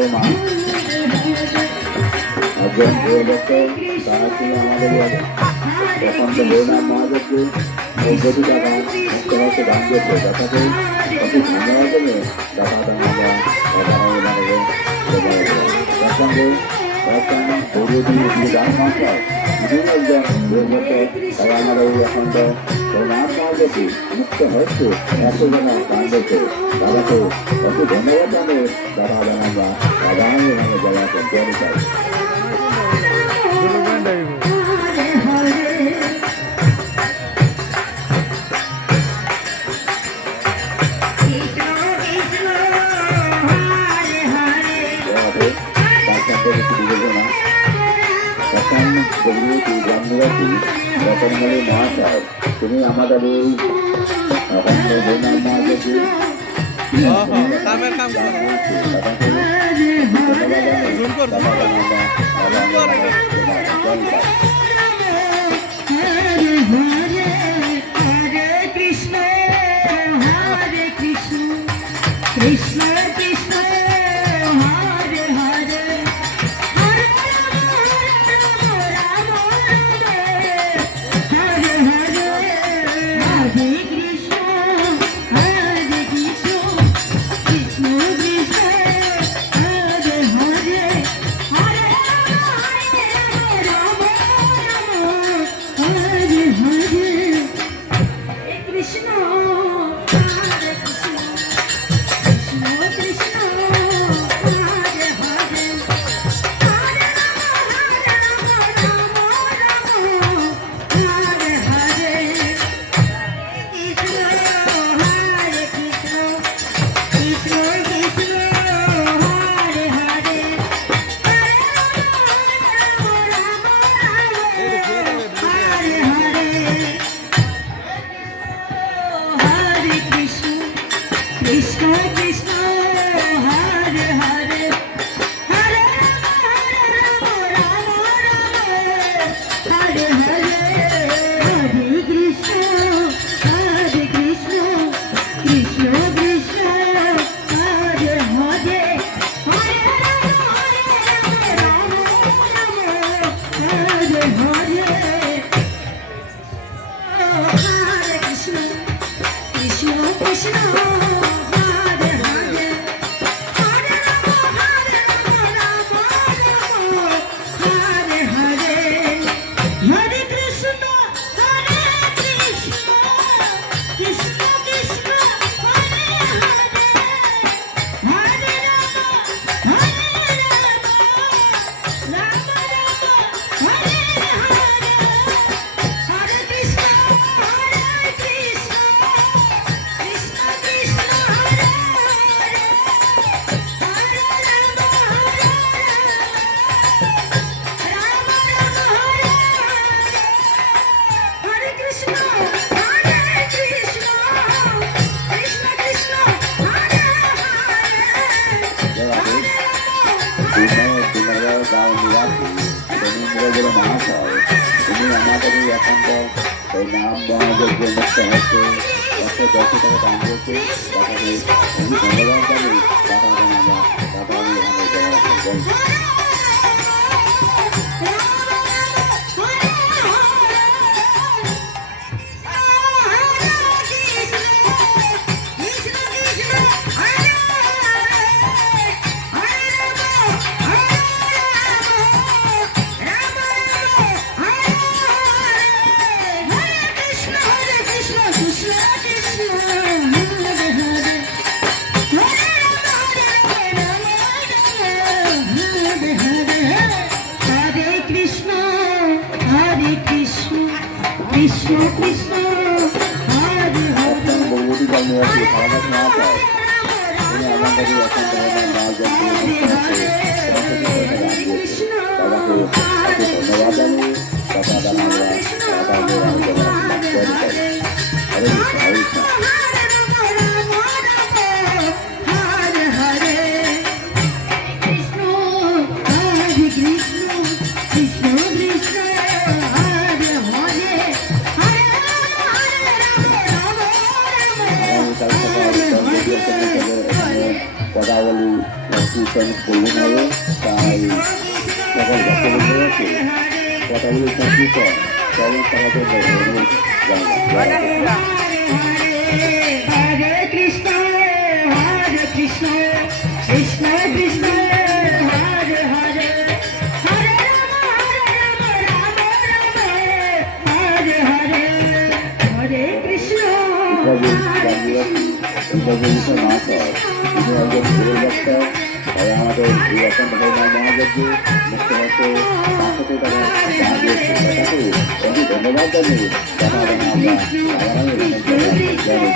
আমাদের মা একজন প্রিয়দত্ত তারা ছিল আমাদের এখন তো বৈনাম মহাযজ্ঞ পদ্ধতি টাকা মুক্ত হচ্ছে দান দিয়েছে যথাকে অতি ধন্যবাদ দেবে টাকা দান আমরা সঙ্গে দান সংখ্যা বিভিন্ন একজন তারা আমাদের এই এখন তো বৈনাম মহাযজ্ঞ মুক্ত হচ্ছে একশো জন দান দিয়েছে তাদেরকে অতি ধন্যবাদ জানে টাকা দান আমরা সাধারণভাবে যারা তৈরি চাই তুমি আমাদের এই Krishna Krishna Hare Hare Hare Ram Hare Hare Hare Krishna Krishna Krishna Hare Hare Hare Ram Hare Hare Krishna Krishna Krishna Hare Hare Hare Rama Hare Hare Hare Krishna Krishna Krishna Hare Hare Hare Rama Hare Hare Hare Krishna Krishna Krishna তুমি আমাদের এখন তো ওই নাম মহাযজ্ঞ মুক্ত হচ্ছে 110 টাকা দাম করছে তাকে আমি ধন্যবাদ জানি টাকা আমরা টাকা আমি Krishna Krishna Hare Hare Bhagavati Kalmi আছে খারাপ না পায় তুমি আমাদের এখন ধরনের নাচ কৃষ্ণ বাবাকে ধন্যবাদ জানি টাকা দানা পদাবলী কীর্তন করবেন হবে, তাই সকল ভক্তবৃন্দকে কথাগুলি সংকীর্তন তবে তাদের অনুরোধ জানালাম। Hare Krishna, Krishna Krishna, Hare Hare, Hare Rama, Hare Hare, Hare Krishna. Indrajit মাহাতর তিনি একজন গুরু ভক্ত, তাই আমাদের এই অখণ্ড হরিনাম মহাযজ্ঞে মুখ্য হচ্ছে 500 টাকা দান দিয়েছে। তাকে অতি ধন্যবাদ জানিয়ে কথা আমরা জয়